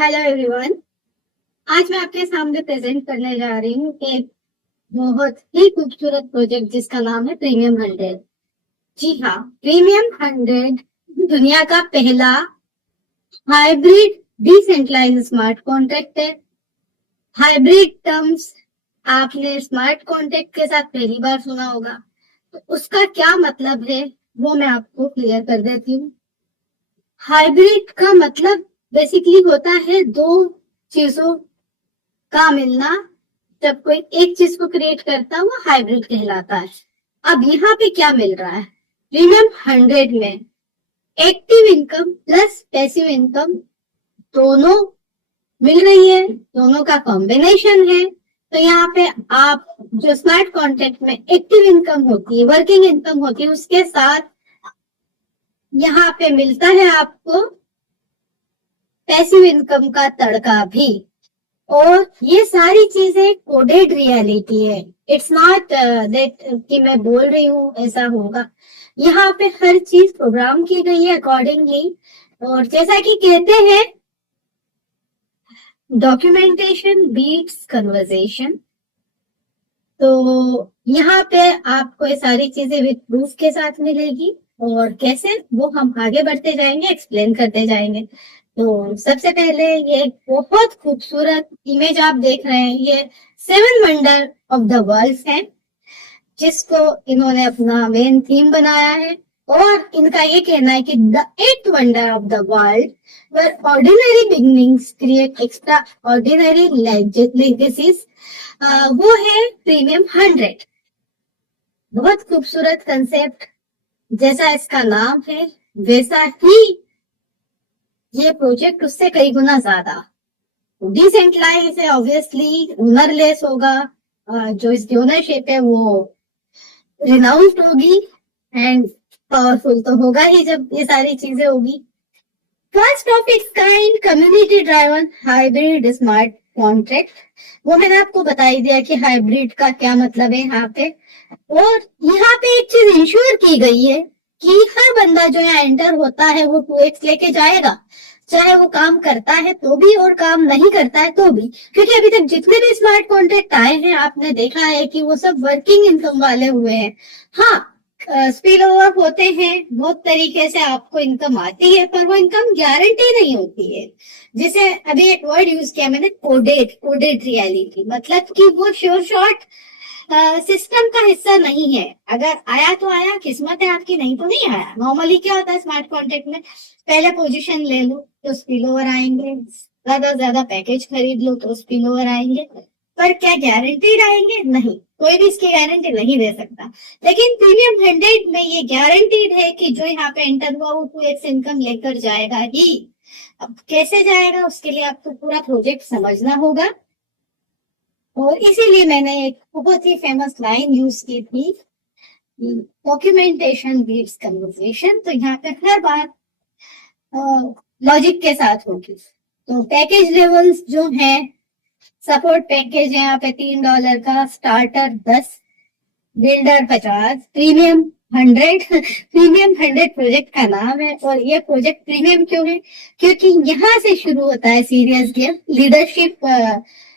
Hello everyone. आज मैं आपके सामने प्रेजेंट करने जा रही हूँ एक बहुत ही खूबसूरत प्रोजेक्ट जिसका नाम है प्रीमियम 100। जी हाँ, प्रीमियम 100 दुनिया का पहला हाइब्रिड डिसेंट्रलाइज्ड स्मार्ट कॉन्ट्रैक्ट है। हाइब्रिड टर्म्स आपने स्मार्ट कॉन्ट्रैक्ट के साथ पहली बार सुना होगा, तो उसका क्या मतलब है वो मैं आपको क्लियर कर देती हूँ। हाइब्रिड का मतलब बेसिकली होता है दो चीजों का मिलना। जब कोई एक चीज को क्रिएट करता है वो हाइब्रिड कहलाता है। अब यहाँ पे क्या मिल रहा है, प्रीमियम 100 में active income plus passive income दोनों मिल रही है, दोनों का कॉम्बिनेशन है। तो यहाँ पे आप जो स्मार्ट कॉन्ट्रैक्ट में एक्टिव इनकम होती है, वर्किंग इनकम होती है, उसके साथ यहाँ पे मिलता है आपको पैसिव इनकम का तड़का भी। और ये सारी चीजें कोडेड रियलिटी है। इट्स नॉट दैट कि मैं बोल रही हूँ ऐसा होगा। यहाँ पे हर चीज प्रोग्राम की गई है अकॉर्डिंगली। और जैसा कि कहते हैं, डॉक्यूमेंटेशन बीट्स कन्वर्सेशन। तो यहाँ पे आपको ये सारी चीजें विद प्रूफ के साथ मिलेगी। और कैसे वो हम आगे बढ़ते जाएंगे, एक्सप्लेन करते जाएंगे। तो सबसे पहले ये बहुत खूबसूरत इमेज आप देख रहे हैं, ये 7 वंडर ऑफ द वर्ल्ड है जिसको इन्होंने अपना मेन थीम बनाया है। और इनका ये कहना है कि the 8th wonder of the world where ordinary beginnings create extraordinary legacies, वो है प्रीमियम 100। बहुत खूबसूरत कंसेप्ट, जैसा इसका नाम है वैसा ही ये प्रोजेक्ट उससे कई गुना ज्यादा डिसेंट्रलाइज है। ऑब्वियसली ओनरलेस होगा, जो इसकी ओनरशिप है वो रिनाउंस्ड होगी एंड पावरफुल तो होगा ही जब ये सारी चीजें होगी। First of its kind community driven hybrid smart contract, वो मैंने आपको बता ही दिया कि हाइब्रिड का क्या मतलब है यहाँ पे। और यहाँ पे एक चीज इंश्योर की गई है कि हर बंदा जो यहाँ एंटर होता है वो 2x लेके जाएगा, चाहे वो काम करता है तो भी और काम नहीं करता है तो भी। क्योंकि अभी तक जितने भी स्मार्ट कॉन्ट्रैक्ट आए हैं आपने देखा है कि वो सब वर्किंग इनकम वाले हुए हैं। हाँ, स्पिल ओवर होते हैं, बहुत तरीके से आपको इनकम आती है, पर वो इनकम गारंटी नहीं होती है। जिसे अभी एक वर्ड यूज किया मैंने, कोडेड रियलिटी, मतलब कि वो श्योर शॉर्ट सिस्टम का हिस्सा नहीं है। अगर आया तो आया, किस्मत है आपकी, नहीं तो नहीं आया। नॉर्मली क्या होता है स्मार्ट कॉन्ट्रैक्ट में, पहले पोजीशन ले लो तो स्पिल ओवर आएंगे, ज्यादा पैकेज खरीद लो तो स्पिल ओवर आएंगे। पर क्या गारंटीड आएंगे? नहीं, कोई भी इसकी गारंटी नहीं दे सकता। लेकिन प्रीमियम 100 में ये गारंटीड है कि जो यहाँ पे एंटर हुआ वो 2x इनकम लेकर जाएगा ही। अब कैसे जाएगा उसके लिए आपको पूरा प्रोजेक्ट समझना होगा। और इसीलिए मैंने एक बहुत ही फेमस लाइन यूज की थी, डॉक्यूमेंटेशन बीट्स कन्वर्सेशन। तो यहाँ पे हर बात लॉजिक के साथ होगी। तो पैकेज लेवल्स जो है, सपोर्ट पैकेज यहाँ पे $3 का, starter 10, builder 50, premium 100 premium 100 project का नाम है। और ये प्रोजेक्ट प्रीमियम क्यों है? क्योंकि यहाँ से शुरू होता है सीरियस गेम। लीडरशिप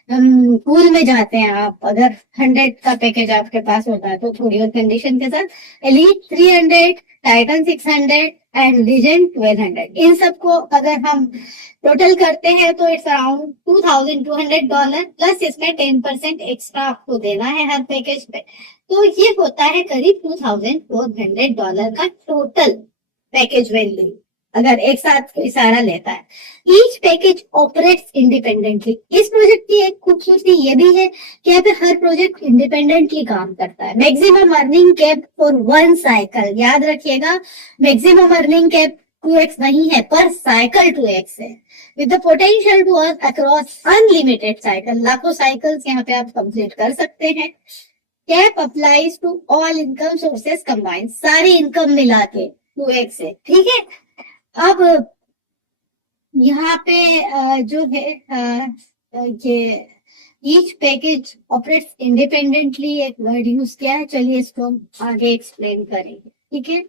पूल में जाते हैं आप, अगर 100 का पैकेज आपके पास होता है तो, थोड़ी और कंडीशन के साथ। एलीट 300, टाइटन 600 एंड लीजेंड 1200, इन सबको अगर हम टोटल करते हैं तो इट्स अराउंड $2200 प्लस इसमें 10% एक्स्ट्रा आपको देना है हर पैकेज पे। तो ये होता है करीब $2400 का टोटल पैकेज वैल्यू, अगर एक साथ कोई सारा लेता है। Each package operates independently. इस प्रोजेक्ट की एक खूबसूरती ये भी है कि यहाँ पे हर प्रोजेक्ट इंडिपेंडेंटली काम करता है। Maximum earning cap for 1 cycle, याद रखिएगा, मैक्सिमम अर्निंग कैप 2x नहीं है, पर साइकिल 2x है, with the potential to earn across unlimited cycle. लाखों साइकिल्स यहाँ पे आप कंप्लीट कर सकते हैं। Cap applies to all income sources combined, सारी इनकम मिला के 2x है, ठीक है। अब यहाँ पे जो है ये ईच पैकेज ऑपरेट्स इंडिपेंडेंटली, एक वर्ड यूज किया है, चलिए इसको हम आगे एक्सप्लेन करेंगे, ठीक है।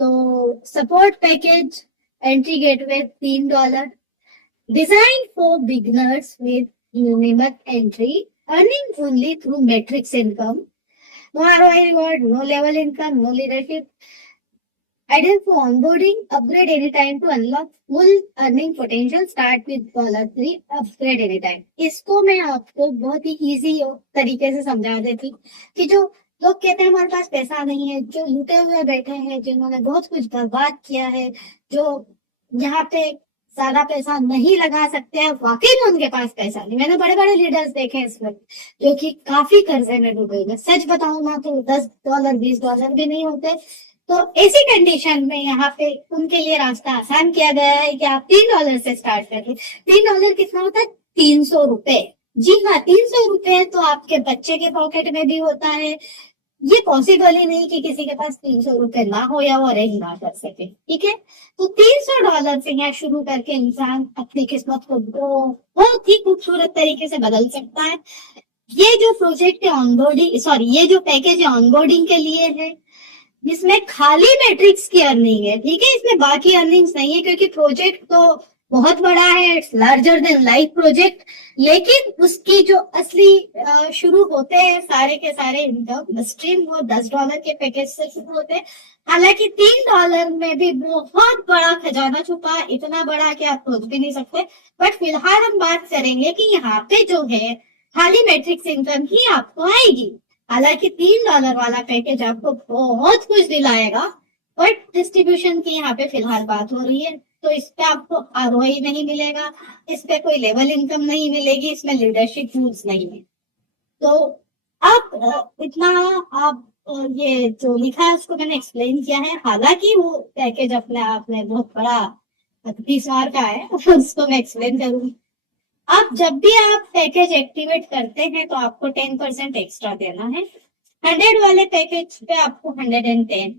तो support package entry gateway $3, Designed for beginners with minimum entry, earning only through matrix income. No ROI reward, no level income, no leadership. Ideal for onboarding, upgrade anytime to unlock full earning potential. Start with $3, upgrade anytime. इसको मैं आपको बहुत ही easy तरीके से समझा देती हूँ कि जो लोग कहते हैं हमारे पास पैसा नहीं है, जो लूटे हुए बैठे हैं, जिन्होंने बहुत कुछ बर्बाद किया है, जो यहाँ पे ज्यादा पैसा नहीं लगा सकते हैं, वाकई में उनके पास पैसा नहीं। मैंने बड़े बड़े लीडर्स देखे हैं इस वक्त जो कि काफी कर्जे में डूबे हुए। सच बताऊं ना तो $10 $20 भी नहीं होते। तो ऐसी कंडीशन में यहाँ पे उनके लिए रास्ता आसान किया गया है कि आप $3 से स्टार्ट करिए। $3 कितना होता है? 300 रुपए। जी हाँ, 300 रुपए तो आपके बच्चे के पॉकेट में भी होता है। ये पॉसिबल ही नहीं कि किसी के पास 300 रुपए ना हो या वो अरेंज ना कर सके। ठीक है, तो $300 से यहाँ शुरू करके इंसान अपनी किस्मत को बहुत ही खूबसूरत तरीके से बदल सकता है। ये जो प्रोजेक्ट है ऑनबोर्डिंग, ये जो पैकेज है ऑनबोर्डिंग के लिए है, जिसमें खाली मैट्रिक्स की अर्निंग है। ठीक है, इसमें बाकी अर्निंग्स नहीं है क्योंकि प्रोजेक्ट तो बहुत बड़ा है, it's larger than life project. लेकिन उसकी जो असली शुरू होते हैं सारे के सारे इनकम स्ट्रीम वो $10 के पैकेज से शुरू होते हैं। हालांकि $3 में भी बहुत बड़ा खजाना छुपा है, इतना बड़ा कि आप सोच भी नहीं सकते। बट फिलहाल हम बात करेंगे कि यहाँ पे जो है खाली मैट्रिक्स इनकम ही आपको आएगी। हालांकि $3 वाला पैकेज आपको बहुत कुछ दिलाएगा, बट डिस्ट्रीब्यूशन की यहाँ पे फिलहाल बात हो रही है। तो इस पे आपको आरओआई नहीं मिलेगा, इस पे कोई लेवल इनकम नहीं मिलेगी, इसमें लीडरशिप रूल्स नहीं है। तो अब इतना आप ये जो लिखा है उसको मैंने एक्सप्लेन किया है। हालांकि वो पैकेज अपने आप में बहुत बड़ा 30 मार्क का है, उसको मैं एक्सप्लेन करूंगी। अब जब भी आप पैकेज एक्टिवेट करते हैं तो आपको 10% एक्स्ट्रा देना है। 100 वाले पैकेज पे आपको 110,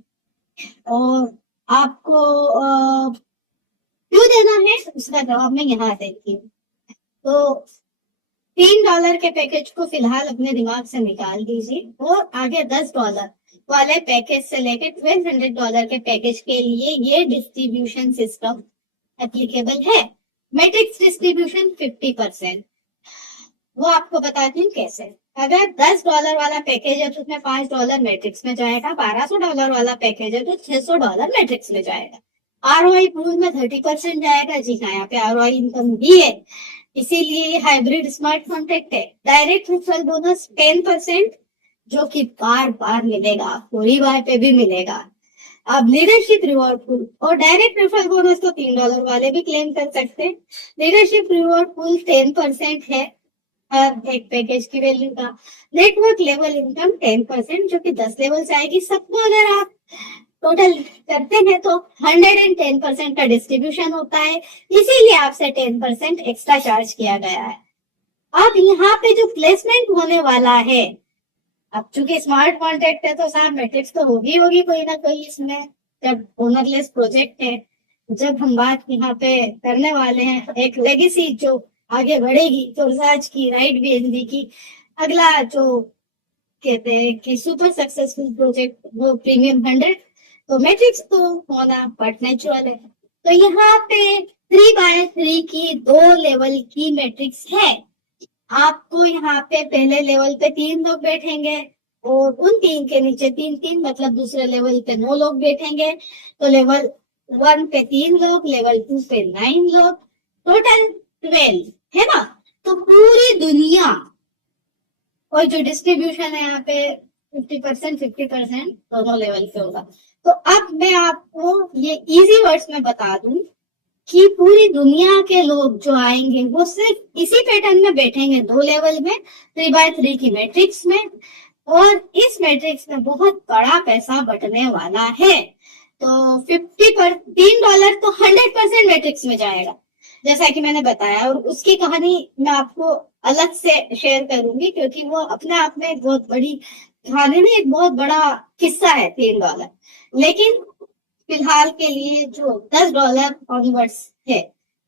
और आपको क्यों देना है उसका जवाब मैं यहाँ देती हूँ। तो $3 के पैकेज को फिलहाल अपने दिमाग से निकाल दीजिए और आगे $10 वाले पैकेज से लेकर $1200 के पैकेज के लिए ये डिस्ट्रीब्यूशन सिस्टम एप्लीकेबल है। Matrix distribution 50%। वो आपको बताती हूँ कैसे। अगर $10 वाला पैकेज है तो उसमें $5 मैट्रिक्स में जाएगा, $1200 वाला पैकेज है तो $600 मैट्रिक्स में जाएगा। आरओआई पूल में 30% जाएगा। जी हाँ, यहाँ पे आरओआई इनकम भी है, इसीलिए ये हाइब्रिड स्मार्ट कॉन्ट्रैक्ट है। डायरेक्ट रेफरल बोनस 10% जो कि बार बार मिलेगा, पूरी बार पे भी मिलेगा। अब लीडरशिप रिवॉर्ड पूल और डायरेक्ट रेफरल बोनस तो $3 वाले भी क्लेम कर सकते हैं। लीडरशिप रिवॉर्ड पूल 10% है हर एक पैकेज की वैल्यू का। नेटवर्क लेवल इनकम 10% जो कि 10 लेवल से आएगी। सबको अगर आप टोटल करते हैं तो 110% का डिस्ट्रीब्यूशन होता है, इसीलिए आपसे 10% एक्स्ट्रा चार्ज किया गया है। अब यहाँ पे जो प्लेसमेंट होने वाला है, अब चूंकि स्मार्ट कॉन्ट्रैक्ट है तो साहब मैट्रिक्स तो होगी कोई ना कोई इसमें, जब ओनरलेस प्रोजेक्ट है। जब हम बात यहाँ पे करने वाले हैं एक लेगेसी जो आगे बढ़ेगी, तो रिसर्च की, राइट बीएनबी की, अगला जो कहते हैं कि सुपर सक्सेसफुल प्रोजेक्ट वो प्रीमियम 100, तो मैट्रिक्स तो होना बट नेचुरल है। तो यहाँ पे 3x3 की 2 लेवल की मैट्रिक्स है। आपको यहाँ पे पहले लेवल पे 3 लोग बैठेंगे और उन 3 के नीचे 3 मतलब दूसरे लेवल पे 9 लोग बैठेंगे। तो लेवल 1 पे 3 लोग, लेवल 2 पे 9 लोग, टोटल 12 है ना। तो पूरी दुनिया, और जो डिस्ट्रीब्यूशन है यहाँ पे 50% दोनों लेवल पे होगा। तो अब मैं आपको ये इजी वर्ड्स में बता दूं कि पूरी दुनिया के लोग जो आएंगे वो सिर्फ इसी पैटर्न में बैठेंगे 2 लेवल में 3x3 की मैट्रिक्स में, और इस मैट्रिक्स में बहुत बड़ा पैसा बटने वाला है। तो $3 तो 100% मैट्रिक्स में जाएगा जैसा कि मैंने बताया, और उसकी कहानी मैं आपको अलग से शेयर करूंगी क्योंकि वो अपने आप में एक बहुत बड़ी कहानी नहीं, एक बहुत बड़ा किस्सा है $3। लेकिन फिलहाल के लिए जो $10 ऑनवर्ड्स है,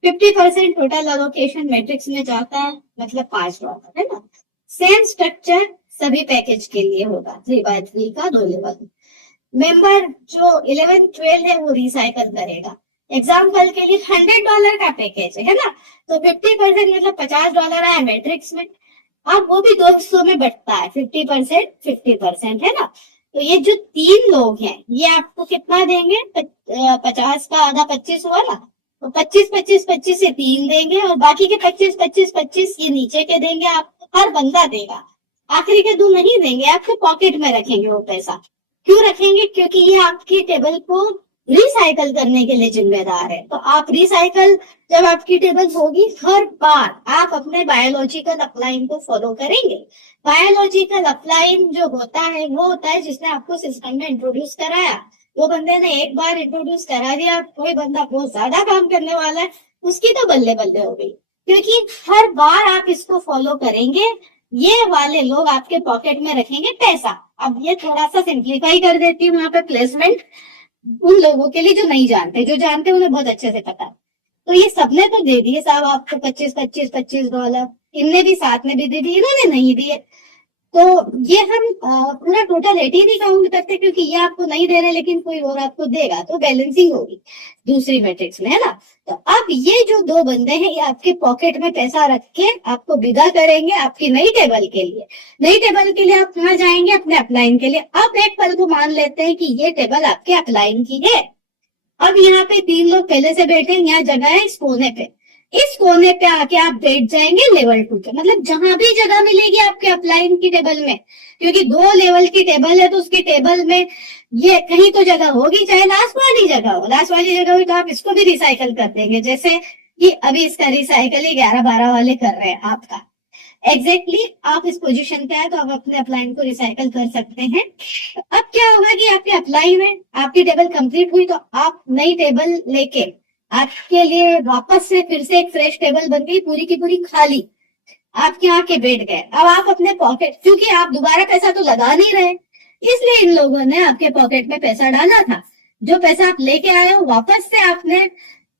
50% टोटल अलोकेशन मैट्रिक्स में जाता है, मतलब $5 है ना। सेम स्ट्रक्चर सभी पैकेज के लिए होगा, 3x3 का 2 लेवल। मेंबर जो 11-12 है वो रिसाइकल करेगा, एग्जाम्पल के लिए $100 का पैकेज है ना, तो 50% मतलब $50 आया मैट्रिक्स में। अब वो भी दो हिस्सों में बंटता है, 50% 50%, है ना। तो ये जो तीन लोग हैं ये आपको कितना देंगे, 50 का आधा 25 हुआ ना, तो 25 25 25 से तीन देंगे, और बाकी के 25 25 25 ये नीचे के देंगे, आपको हर बंदा देगा। आखिरी के दो नहीं देंगे, आपके पॉकेट में रखेंगे वो पैसा। क्यों रखेंगे, क्योंकि ये आपकी टेबल को रिसाइकल करने के लिए जिम्मेदार है। तो आप रिसाइकल जब आपकी टेबल होगी, हर बार आप अपने बायोलॉजिकल अपलाइन को फॉलो करेंगे। बायोलॉजिकल अपलाइन जो होता है वो होता है जिसने आपको सिस्टम में इंट्रोड्यूस कराया। वो बंदे ने एक बार इंट्रोड्यूस करा दिया, कोई बंदा बहुत ज्यादा काम करने वाला है, उसकी तो बल्ले बल्ले हो गई, क्योंकि हर बार आप इसको फॉलो करेंगे। ये वाले लोग आपके पॉकेट में रखेंगे पैसा। अब ये थोड़ा सा सिंप्लीफाई कर देती हूँ यहाँ पे प्लेसमेंट, उन लोगों के लिए जो नहीं जानते, जो जानते हैं उन्हें बहुत अच्छे से पता है। तो ये सबने तो दे दिए साहब आपको 25 इनने भी साथ में भी दे दिए, इन्होंने नहीं दिए। तो ये हम पूरा टोटल 80 नहीं काउंट करते, क्योंकि ये आपको नहीं दे रहे लेकिन कोई और आपको देगा, तो बैलेंसिंग होगी दूसरी मैट्रिक्स में, है ना। तो अब ये जो दो बंदे हैं ये आपके पॉकेट में पैसा रख के आपको विदा करेंगे आपकी नई टेबल के लिए। नई टेबल के लिए आप कहाँ जाएंगे, अपने अपलाइन के लिए। अब एक पल को मान लेते हैं कि ये टेबल आपके अपलाइन की है। अब यहाँ पे तीन लोग पहले से बैठे हैं, यहाँ जगह है इस कोने पे। इस कोने पे आके आप बैठ जाएंगे लेवल 2 पे, मतलब जहां भी जगह मिलेगी आपके अपलाइन की टेबल में, क्योंकि 2 लेवल की टेबल है तो उसकी टेबल में ये कहीं तो जगह होगी, चाहे लास्ट वाली जगह हो। लास्ट वाली जगह हुई तो आप इसको भी रिसाइकल कर देंगे, जैसे कि अभी इसका रिसाइकल ही 11-12 वाले कर रहे हैं आपका। एग्जैक्टली आप इस पोजीशन पे आए तो आप अपने अपलाइन को रिसाइकल कर सकते हैं। अब क्या होगा कि आपके अपलाइन में आपकी टेबल कंप्लीट हुई, तो आप नई टेबल लेके आपके लिए वापस से फिर से एक फ्रेश टेबल बन गई, पूरी की पूरी खाली। आपके आके बैठ गए। अब आप अपने पॉकेट, क्योंकि आप दोबारा पैसा तो लगा नहीं रहे, इसलिए इन लोगों ने आपके पॉकेट में पैसा डाला था। जो पैसा आप लेके आए हो वापस से आपने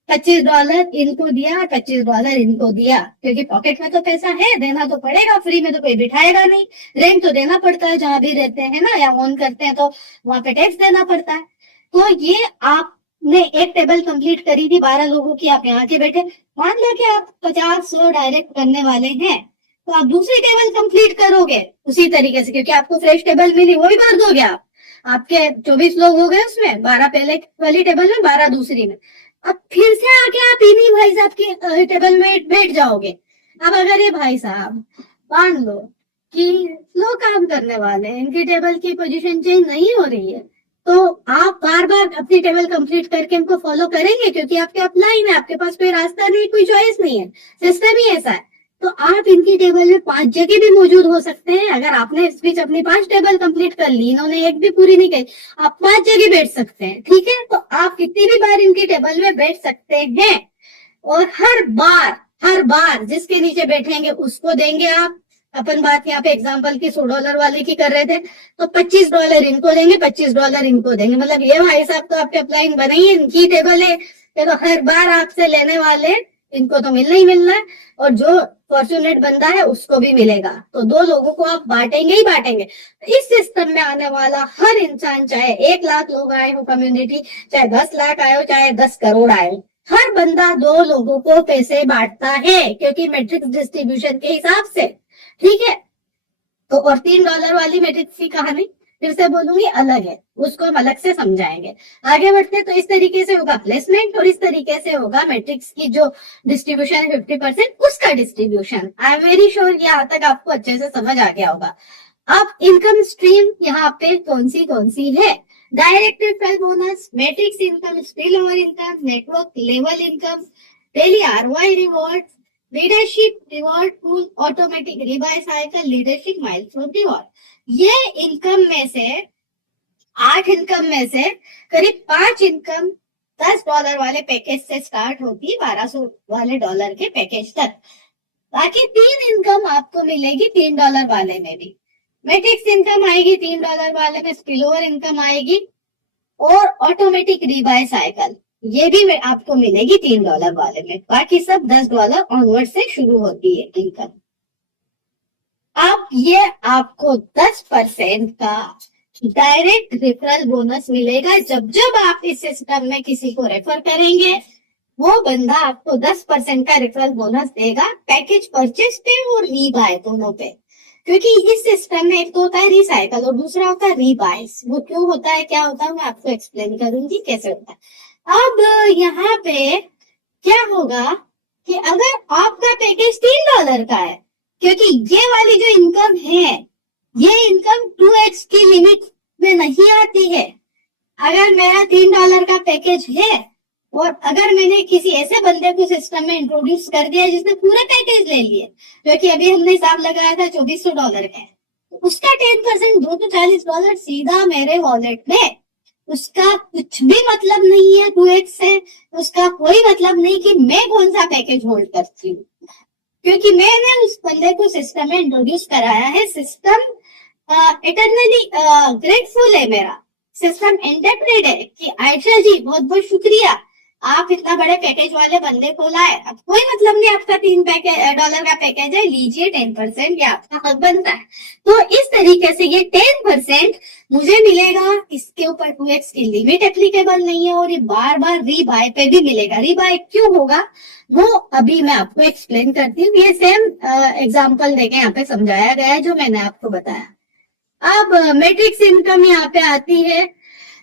$25 इनको दिया और $25 इनको दिया, क्योंकि पॉकेट में तो पैसा है, देना तो पड़ेगा, फ्री में तो कोई बिठाएगा नहीं। रेंट तो देना पड़ता है जहां भी रहते हैं ना, या ओन करते हैं तो वहां पे टैक्स देना पड़ता है। तो ये आपने एक टेबल कंप्लीट करी थी 12 लोगों की, आप यहाँ के बैठे। मान लो कि आप 50-100 डायरेक्ट करने वाले हैं, तो आप दूसरी टेबल कंप्लीट करोगे उसी तरीके से, क्योंकि आपको फ्रेश टेबल मिली, वही भर दोगे आप। आपके 24 लोग हो गए, उसमें 12 पहले वाली टेबल में, 12 दूसरी में। अब फिर से आके आप इन्हीं भाई साहब की टेबल में बैठ जाओगे। अब अगर ये भाई साहब मान लो कि स्लो काम करने वाले हैं, इनकी टेबल की पोजीशन चेंज नहीं हो रही है, तो आप बार बार अपनी टेबल कंप्लीट करके इनको फॉलो करेंगे, क्योंकि आपके अपलाइन है, आपके पास कोई रास्ता नहीं, कोई चॉइस नहीं है, सिस्टम ही ऐसा है। तो आप इनकी टेबल में 5 जगह भी मौजूद हो सकते हैं। अगर आपने इस बीच अपनी 5 टेबल कंप्लीट कर ली, इन्होंने एक भी पूरी नहीं की, आप 5 जगह बैठ सकते हैं, ठीक है। तो आप कितनी भी बार इनकी टेबल में बैठ सकते हैं, और हर बार जिसके नीचे बैठेंगे उसको देंगे आप। अपन बात यहाँ पे एग्जाम्पल की $100 वाले की कर रहे थे, तो $25 इनको देंगे, $25 इनको देंगे। मतलब ये भाई साहब तो आपके अपलाइन बने ही, इनकी टेबल है, तो हर बार आपसे लेने वाले इनको तो मिलना ही मिलना है, और जो फॉर्चुनेट बंदा है उसको भी मिलेगा। तो 2 लोगों को आप बांटेंगे ही बांटेंगे। इस सिस्टम में आने वाला हर इंसान, चाहे 1 लाख लोग आए हो कम्युनिटी, चाहे 10 लाख आए हो, चाहे 10 करोड़ आए हो, हर बंदा 2 लोगों को पैसे बांटता है, क्योंकि मैट्रिक्स डिस्ट्रीब्यूशन के हिसाब से, ठीक है। तो और $3 वाली मैट्रिक्स की कहानी फिर से बोलूंगी अलग है, उसको हम अलग से समझाएंगे। आगे बढ़ते तो इस तरीके से होगा प्लेसमेंट, और इस तरीके से होगा मैट्रिक्स की जो डिस्ट्रीब्यूशन है 50%, उसका distribution. I am very sure यहाँ तक आपको अच्छे से समझ आ गया होगा। अब इनकम स्ट्रीम यहाँ पे कौन सी है, direct referral bonus, matrix income, spill over income, network level income, daily ROI reward, leadership reward pool, automatic rebuy cycle, leadership milestone reward. ये इनकम में से 8 इनकम में से करीब 5 इनकम $10 वाले पैकेज से स्टार्ट होती है, $1200 वाले डॉलर के पैकेज तक। बाकी 3 इनकम आपको मिलेगी $3 वाले में भी। मैट्रिक्स इनकम आएगी $3 वाले में, स्पिलओवर इनकम आएगी, और ऑटोमेटिक रीबाय साइकिल ये भी आपको मिलेगी $3 वाले में। बाकी सब $10 ऑनवर्ड से शुरू होती है इनकम। अब ये आपको 10% का डायरेक्ट रेफरल बोनस मिलेगा। जब जब आप इस सिस्टम में किसी को रेफर करेंगे, वो बंदा आपको 10% का रेफरल बोनस देगा, पैकेज परचेज पे और रीबाय दोनों पे। क्योंकि इस सिस्टम में एक तो होता है रिसाइकल और दूसरा होता है रीबाइस। वो क्यों होता है, क्या होता है, मैं आपको एक्सप्लेन करूंगी कैसे होता है। अब यहाँ पे क्या होगा कि अगर आपका पैकेज $3 का है, क्योंकि ये वाली जो इनकम है, ये इनकम 2x की लिमिट में नहीं आती है। अगर मेरा $3 का पैकेज है और अगर मैंने किसी ऐसे बंदे को सिस्टम में इंट्रोड्यूस कर दिया जिसने पूरे पैकेज ले लिए, क्योंकि अभी हमने हिसाब लगाया था $2400 का, तो उसका 10% $240 सीधा मेरे वॉलेट में। उसका कुछ भी मतलब नहीं है 2x से, उसका कोई मतलब नहीं कि मैं कौन सा पैकेज होल्ड करती हूँ, क्योंकि मैंने उस बंदे को सिस्टम में इंट्रोड्यूस कराया है। सिस्टम इटरनली ग्रेटफुल है, मेरा सिस्टम इंटरप्रेट है कि आयशा जी बहुत बहुत शुक्रिया, आप इतना बड़े पैकेज वाले बंदे को लाए। अब कोई मतलब नहीं, आपका $3 का पैकेज है, लीजिए 10%, ये आपका हक बनता है। तो इस तरीके से ये 10% मुझे मिलेगा, इसके ऊपर 2x की लिमिट एप्लीकेबल नहीं है और ये बार बार रीबाय पे भी मिलेगा। रीबाय क्यों होगा वो अभी मैं आपको एक्सप्लेन करती हूँ। ये सेम एग्जाम्पल देके यहाँ पे समझाया गया है जो मैंने आपको बताया। अब मैट्रिक्स इनकम यहाँ पे आती है,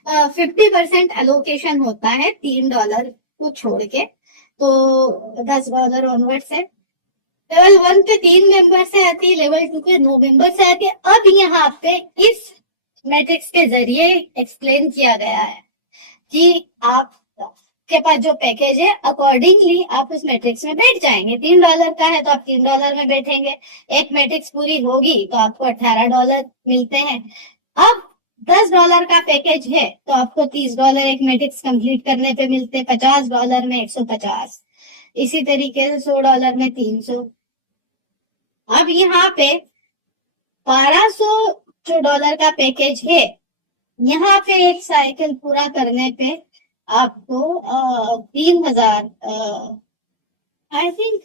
50% एलोकेशन होता है $3 को छोड़ के, तो $10 ऑनवर्ड से। लेवल 1 पे 3 मेंबर से आती है, लेवल 2 पे 9 मेंबर से आती है। अब यहाँ पे इस मैट्रिक्स के जरिए एक्सप्लेन किया गया है कि आप के पास जो पैकेज है अकॉर्डिंगली आप उस मैट्रिक्स में बैठ जाएंगे। $3 का है तो आप $3 में बैठेंगे। एक मैट्रिक्स पूरी होगी तो आपको $18 मिलते हैं। अब $10 का पैकेज है तो आपको $30 एक मैट्रिक्स कंप्लीट करने पे मिलते हैं, $50 में 150, इसी तरीके से $100 में 300। अब यहाँ पे $1200 का पैकेज है, यहाँ पे एक साइकिल पूरा करने पे आपको 3000 आई थिंक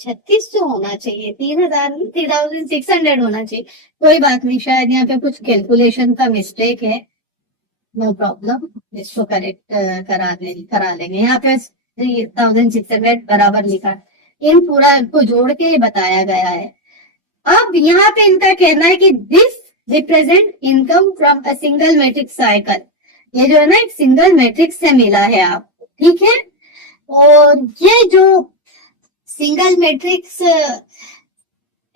3600 होना चाहिए, 3600 होना चाहिए। कोई बात नहीं, शायद यहाँ पे कुछ कैलकुलेशन का मिस्टेक है, नो प्रॉब्लम, इसको करेक्ट करा लेंगे। यहाँ पे 3600 बराबर लिखा, इन पूरा को जोड़ के बताया गया है। अब यहाँ पे इनका कहना है कि this represent income from a single matrix cycle. ये जो है ना एक सिंगल मैट्रिक्स से मिला है आपको, ठीक है। और ये जो सिंगल मैट्रिक्स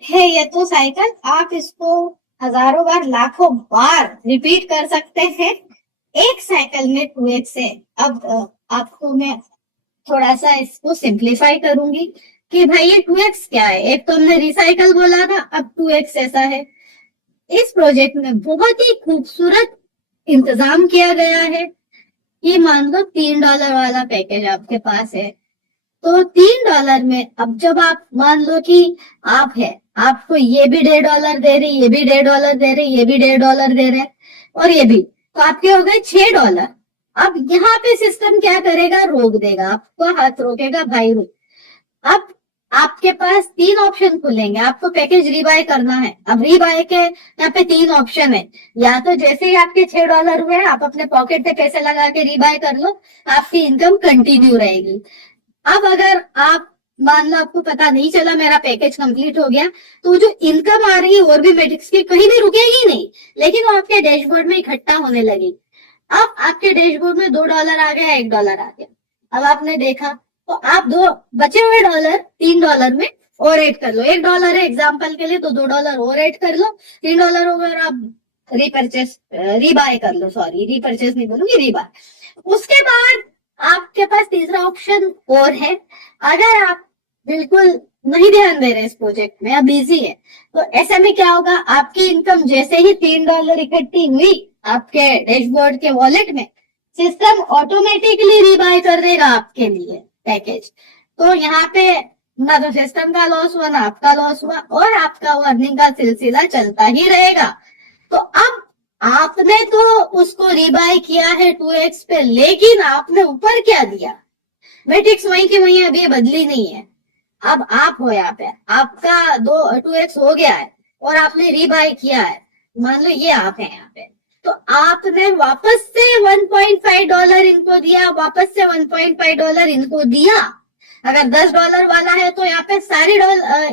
है ये तो साइकिल आप इसको हजारों बार लाखों बार रिपीट कर सकते हैं एक साइकिल में 2x है। अब आपको मैं थोड़ा सा इसको सिंप्लीफाई करूंगी कि भाई ये 2x क्या है। एक तो हमने रिसाइकल बोला था, अब 2x ऐसा है। इस प्रोजेक्ट में बहुत ही खूबसूरत इंतजाम किया गया है कि मान लो $3 वाला पैकेज आपके पास है, तो $3 में अब जब आप मान लो कि आप है, आपको ये भी $1.5 दे रही, ये भी $1.5 दे रही, ये भी $1.5 दे रहे और ये भी, तो आपके हो गए $6। अब यहाँ पे सिस्टम क्या करेगा, रोक देगा, आपको हाथ रोकेगा, भाई रुक। अब आपके पास 3 ऑप्शन खुलेंगे, आपको पैकेज रीबाय करना है। अब रीबाय के यहाँ पे 3 ऑप्शन है, या तो जैसे ही आपके $6 हुए आप अपने पॉकेट से पैसे लगा के रीबाय कर लो, आपकी इनकम कंटिन्यू रहेगी। अब अगर आप मान लो आपको पता नहीं चला मेरा पैकेज कंप्लीट हो गया, तो जो इनकम आ रही है और भी मैट्रिक्स की कहीं भी रुकेगी नहीं, लेकिन वो आपके डैशबोर्ड में इकट्ठा होने लगी। अब आपके डैशबोर्ड में $2 आ गया, $1 आ गया। अब आपने देखा तो आप दो बचे हुए डॉलर $3 में और ऐड कर लो। $1 है एग्जाम्पल के लिए, तो $2 और ऐड कर लो, $3 हो गए। आप रीबाय कर लो, सॉरी रीपरचेस नहीं बोलूंगी, रीबाय। उसके बाद आपके पास तीसरा ऑप्शन और है, अगर आप बिल्कुल नहीं ध्यान दे रहे इस प्रोजेक्ट में, अब बिजी है, तो ऐसे में क्या होगा, आपकी इनकम जैसे ही $3 इकट्ठी हुई आपके डैशबोर्ड के वॉलेट में, सिस्टम ऑटोमेटिकली रीबाय कर देगा आपके लिए पैकेज। तो यहाँ पे ना तो सिस्टम का लॉस हुआ ना आपका लॉस हुआ, और आपका अर्निंग का सिलसिला चलता ही रहेगा। तो अब आपने तो उसको रीबाय किया है 2x पे, लेकिन आपने ऊपर क्या दिया, मैट्रिक्स वहीं की वहीं, अभी बदली नहीं है। अब आप हो यहाँ पे, आपका 2x हो गया है और आपने रीबाय किया है, मान लो ये आप है यहाँ पे, तो आपने वापस से $1.5 इनको दिया, वापस से $1.5 इनको दिया। अगर $10 वाला है तो यहाँ पे सारी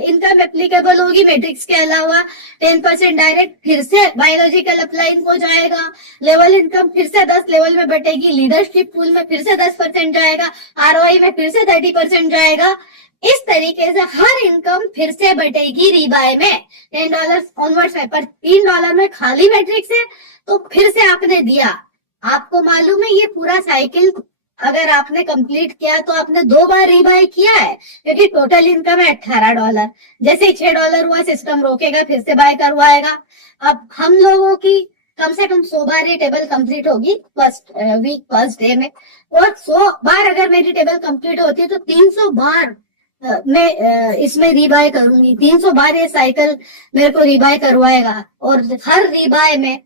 इनकम एप्लीकेबल होगी मैट्रिक्स के अलावा। 10% डायरेक्ट फिर से बायोलॉजिकल अप्लाइन हो जाएगा। लेवल इनकम फिर से 10 लेवल में बटेगी। लीडरशिप पूल में फिर से 10% जाएगा। आरओआई में फिर से 30% जाएगा। इस तरीके से हर इनकम फिर से बटेगी रीबाय में $10 ऑनवर्ड्स है। पर $3 में खाली मैट्रिक्स है तो फिर से आपने दिया। आपको मालूम है ये पूरा साइकिल अगर आपने कंप्लीट किया तो आपने 2 बार रीबाय किया है, क्योंकि टोटल इनकम है $18। जैसे ही $6 हुआ सिस्टम रोकेगा, फिर से बाय करवाएगा। अब हम लोगों की कम से कम 100 बार ये टेबल कंप्लीट होगी फर्स्ट वीक फर्स्ट डे में, और 100 बार अगर मेरी टेबल कंप्लीट होती है तो 300 बार मैं इसमें रीबाय करूंगी। 300 बार ये साइकिल मेरे को रीबाय करवाएगा, और हर रीबाय में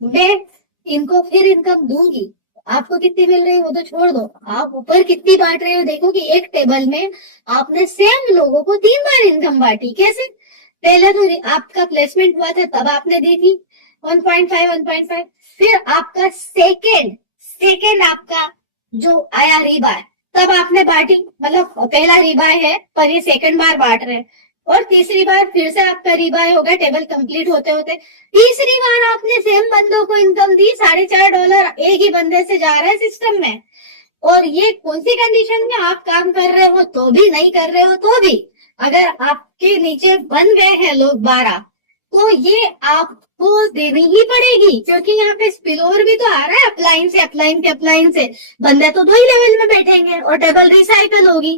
मैं इनको फिर इनकम दूंगी। आपको कितनी मिल रही है वो तो छोड़ दो, आप ऊपर कितनी बांट रहे हो देखो कि एक टेबल में आपने सेम लोगों को 3 बार इनकम बांटी। कैसे? पहले तो आपका प्लेसमेंट हुआ था तब आपने दी थी 1.5, फिर आपका सेकेंड आपका जो आया रीबाय तब आपने बांटी, मतलब पहला रीबाय है पर ये सेकंड बार बांट रहे हैं, और तीसरी बार फिर से आपका रीबाय होगा टेबल कंप्लीट होते होते। तीसरी बार आपने सेम बंदों को इनकम दी, $4.5 एक ही बंदे से जा रहा है सिस्टम में। और ये कौन सी कंडीशन में? आप काम कर रहे हो तो भी, नहीं कर रहे हो तो भी। अगर आपके नीचे बन गए हैं लोग 12 तो ये आपको देनी ही पड़ेगी, क्योंकि यहाँ पे स्पिलओवर भी तो आ रहा है अपलाइन से बंदे तो 2 ही लेवल में बैठेंगे और टेबल रिसाइकल होगी।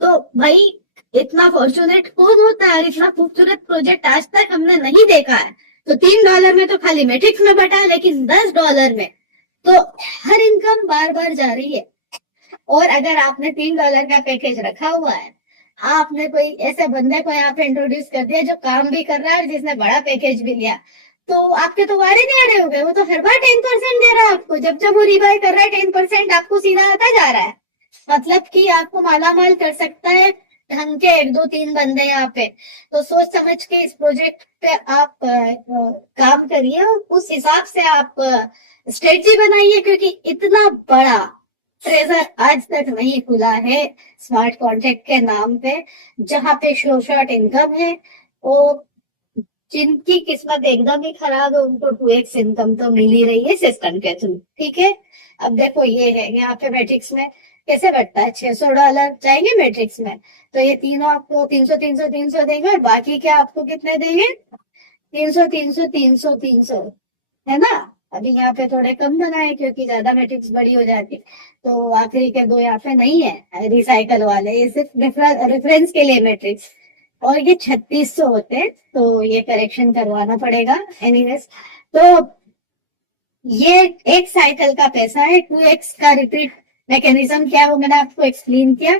तो भाई इतना फॉर्चुनेट कौन होता है? इतना खूबसूरत प्रोजेक्ट आज तक हमने नहीं देखा है। तो $3 में तो खाली मैट्रिक्स में बटा, लेकिन $10 में तो हर इनकम बार बार जा रही है। और अगर आपने $3 का पैकेज रखा हुआ है, आपने कोई ऐसे बंदे को यहाँ पे इंट्रोड्यूस कर दिया जो काम भी कर रहा है और जिसने बड़ा पैकेज भी लिया, तो आपके तो वारे नहीं आ रहे हो गए। वो तो हर बार 10% दे रहा है आपको। जब जब वो रिबाय कर रहा है 10% आपको सीधा आता जा रहा है। मतलब कि आपको मालामाल कर सकता है ढंग के 1, 2, 3 बंदे यहाँ पे। तो सोच समझ के इस प्रोजेक्ट पे आप काम करिए और उस हिसाब से आप स्ट्रेटजी बनाइए, क्योंकि इतना बड़ा ट्रेजर आज तक नहीं खुला है स्मार्ट कॉन्ट्रैक्ट के नाम पे, जहाँ पे शॉर्ट इनकम है। और जिनकी किस्मत एकदम ही खराब है उनको 2x इनकम तो मिल ही रही है सिस्टम के थ्रू। ठीक है, अब देखो ये है यहाँ पे मैट्रिक्स में कैसे बढ़ता है। $600 जाएंगे मैट्रिक्स में, तो ये तीनों आपको 300 देंगे, और बाकी क्या आपको कितने देंगे? 300 है ना। अभी यहाँ पे थोड़े कम बनाए क्योंकि ज्यादा मैट्रिक्स बड़ी हो जाती, तो आखिरी के 2 यहाँ पे नहीं है रिसाइकल वाले, ये सिर्फ रेफरेंस के लिए मैट्रिक्स। और ये 3600 होते हैं, तो ये करेक्शन करवाना पड़ेगा एनीवेज। तो ये एक साइकिल का पैसा है। 2x का रिपीट मैकेनिज्म क्या है वो मैंने आपको एक्सप्लेन किया।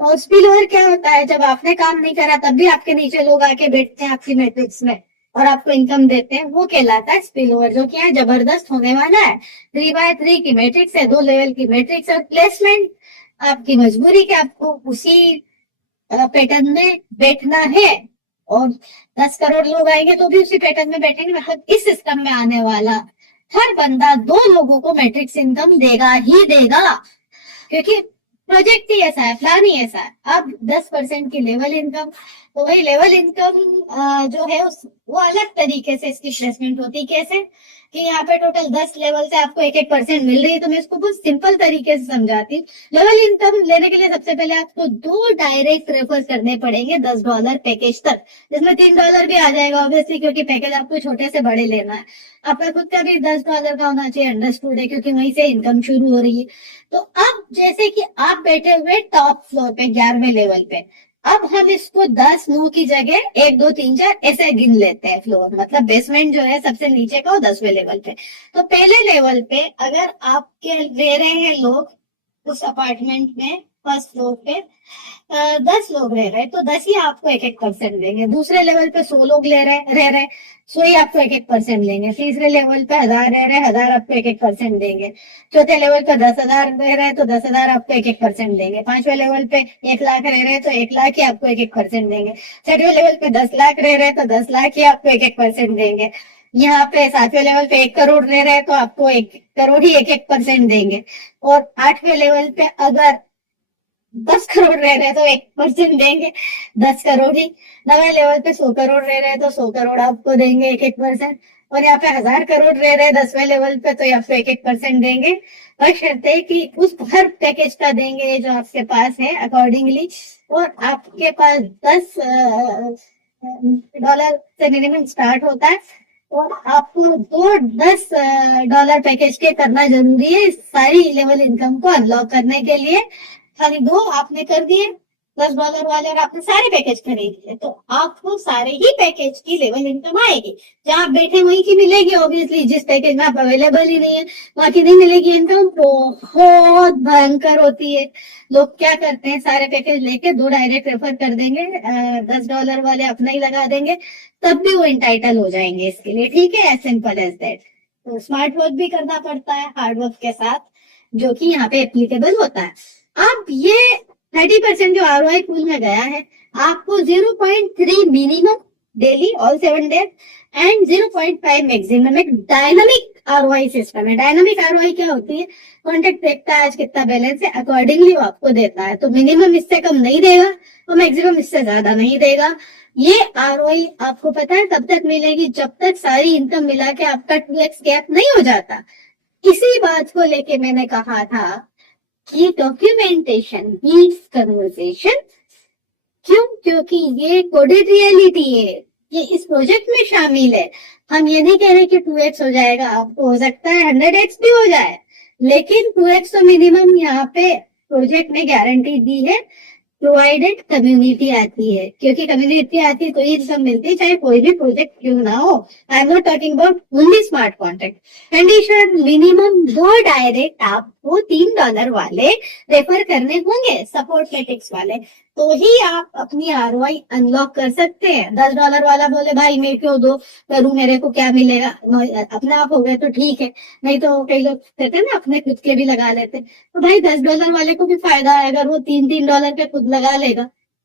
और स्पिलओवर क्या होता है? जब आपने काम नहीं करा तब भी आपके नीचे लोग आके बैठते हैं आपकी मैट्रिक्स में और आपको इनकम देते हैं, वो कहलाता है स्पिलओवर, जो क्या है जबरदस्त होने वाला है। 3x3 की मैट्रिक्स है, 2 लेवल की मैट्रिक्स। और प्लेसमेंट आपकी मजबूरी के आपको उसी पैटर्न में बैठना है, और 10 करोड़ लोग आएंगे तो भी उसी पैटर्न में बैठेंगे। मतलब इस सिस्टम में आने वाला हर बंदा 2 लोगों को मैट्रिक्स इनकम देगा ही देगा, क्योंकि प्रोजेक्ट ही ऐसा है, प्लान ही ऐसा है। अब 10% की लेवल इनकम, तो वही लेवल इनकम जो है वो अलग तरीके से इसकी प्लेसमेंट होती है। कैसे कि यहाँ पे टोटल 10 लेवल से आपको 1% मिल रही है, तो मैं इसको बहुत सिंपल तरीके से समझाती हूँ। लेवल इनकम लेने के लिए सबसे पहले आपको 2 डायरेक्ट रेफर करने पड़ेंगे $10 पैकेज तक, जिसमें $3 भी आ जाएगा ऑब्वियसली, क्योंकि पैकेज आपको छोटे से बड़े लेना है। आपका खुद का भी $10 का होना चाहिए, अंडरस्टूड है, क्योंकि वहीं से इनकम शुरू हो रही है। तो अब जैसे कि आप बैठे हुए टॉप फ्लोर पे 11वें लेवल पे, अब हम इसको 10 9 की जगह 1 2 3 4 ऐसे गिन लेते हैं फ्लोर, मतलब बेसमेंट जो है सबसे नीचे का वो 10वें लेवल पे। तो पहले लेवल पे अगर आपके रह रहे हैं लोग उस अपार्टमेंट में फर्स्ट फ्लोर पे 10 लोग रह रहे, तो 10 ही आपको 1% देंगे। दूसरे लेवल पे 100 लोग रह रहे 100 ही आपको 1% लेंगे। तीसरे लेवल पे 1000 रह रहे 1000 आपको 1% देंगे। चौथे लेवल पे 10,000 रह रहे तो 10,000 आपको 1% देंगे। 5वें लेवल पे 1 लाख रह रहे तो 1 लाख ही आपको 1% देंगे। 6वें लेवल पे 10 लाख रह रहे तो 10 लाख ही आपको 1% देंगे। यहाँ पे 7वें लेवल पे 1 करोड़ ले रहे हैं तो आपको 1 करोड़ ही 1-1% देंगे। और 8वें लेवल पे अगर 10 करोड़ रह रहे हैं तो 1% देंगे, 10 करोड़ ही। 9वें लेवल पे 100 करोड़ रह रहे हैं तो 100 करोड़ आपको देंगे 1-1%। और यहाँ पे 1000 करोड़ रह रहे हैं 10वें लेवल पे तो आपको 1-1% देंगे। और शर्त है कि उस हर पैकेज का देंगे जो आपके पास है अकॉर्डिंगली। और आपके पास $10 से मिनिमम स्टार्ट होता है। और आपको 10 डॉलर पैकेज के करना जरूरी है सारी लेवल इनकम को अनलॉक करने के लिए। खाली 2 आपने कर दिए $10 वाले और आपने सारे पैकेज खरीद लिए तो आपको सारे ही पैकेज की लेवल इनकम आएगी। जहां आप बैठे वहीं की मिलेगी ऑब्वियसली, जिस पैकेज में आप अवेलेबल ही नहीं है वहां की नहीं मिलेगी। इनकम बहुत भयंकर होती है। लोग क्या करते हैं, सारे पैकेज लेके 2 डायरेक्ट रेफर कर देंगे, $10 वाले अपना ही लगा देंगे, तब भी वो इंटाइटल हो जाएंगे इसके लिए। ठीक है, एज सिंपल एज दैट। तो स्मार्ट वर्क भी करना पड़ता है हार्ड वर्क के साथ, जो कि यहाँ पे एप्लीकेबल होता है। अब ये 30% जो ROI पूल में गया है, आपको 0.3 minimum daily all 7 days and 0.5 maximum एक डायनामिक ROI सिस्टम है। डायनामिक ROI क्या होती है, कॉन्टेक्ट देखता है आज कितना बैलेंस है, अकॉर्डिंगली वो आपको देता है। तो मिनिमम इससे कम नहीं देगा और मैक्सिमम इससे ज्यादा नहीं देगा। ये ROI आपको पता है तब तक मिलेगी जब तक सारी इनकम मिला के आपका 2x गैप नहीं हो जाता। इसी बात को लेके मैंने कहा था कि डॉक्यूमेंटेशन बीट्स कन्वर्सेशन। क्यों? क्योंकि ये कोडेड रियलिटी है, ये इस प्रोजेक्ट में शामिल है। हम ये नहीं कह रहे कि 2x हो जाएगा, आपको हो सकता है 100x भी हो जाए, लेकिन 2x तो मिनिमम यहाँ पे प्रोजेक्ट ने गारंटी दी है, प्रोवाइडेड कम्युनिटी आती है। क्योंकि कम्युनिटी आती है तो ये सब मिलती है, चाहे कोई भी प्रोजेक्ट क्यों ना हो। I am not talking about only smart contract. Condition minimum 2 direct आपको $3 वाले रेफर करने होंगे, सपोर्ट लेटिक्स वाले, तो ही आप अपनी ROI अनलॉक कर सकते हैं। $10 वाला बोले भाई मैं क्यों दो करूं, मेरे को क्या मिलेगा, अपने आप हो गए तो ठीक है, नहीं तो कई लोग कहते हैं ना अपने खुद के भी लगा लेते, तो भाई $10 वाले को भी फायदा है। अगर वो $3 के खुद लगा लेगा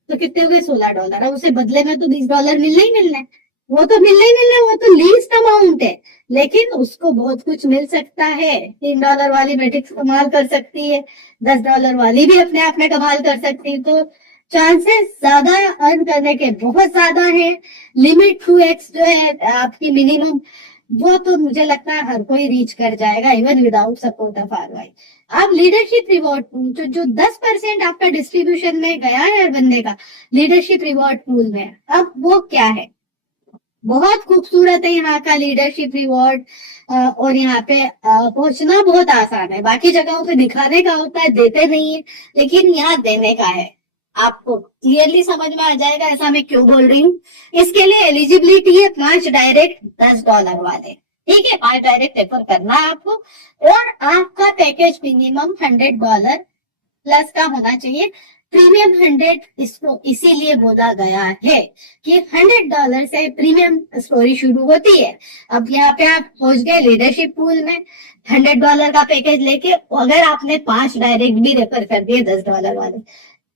तो कितने हो गए, $16। अब उसे बदले में तो $20 मिलने ही मिलने हैं। वो तो मिलने ही मिलने, वो तो लीस्ट अमाउंट है, लेकिन उसको बहुत कुछ मिल सकता है। $3 वाली मैट्रिक्स कमाल कर सकती है, $10 वाली भी अपने आप में कमाल कर सकती है। तो चांसेस ज्यादा अर्न करने के बहुत ज्यादा है। लिमिट 2x जो है आपकी मिनिमम, वो तो मुझे लगता है हर कोई रीच कर जाएगा even without support of ROI। अब लीडरशिप रिवॉर्ड पूल जो 10% आपका डिस्ट्रीब्यूशन में गया है हर बंदे का लीडरशिप रिवॉर्ड पूल में, अब वो क्या है, बहुत खूबसूरत है यहाँ का लीडरशिप रिवॉर्ड। और यहाँ पे पहुंचना बहुत आसान है। बाकी जगहों पे दिखाने का होता है, देते नहीं है, लेकिन यहाँ देने का है। आपको क्लियरली समझ में आ जाएगा ऐसा मैं क्यों बोल रही हूँ। इसके लिए एलिजिबिलिटी है 5 डायरेक्ट $10 वाले। ठीक है, 5 डायरेक्ट रेफर करना है आपको, और आपका पैकेज मिनिमम $100 प्लस का होना चाहिए। प्रीमियम 100 इसको इसीलिए बोला गया है कि $100 से प्रीमियम स्टोरी शुरू होती है। अब यहाँ पे आप पहुंच गए लीडरशिप पूल में $100 का पैकेज लेके, अगर आपने 5 डायरेक्ट भी रेफर कर दिए $10 वाले।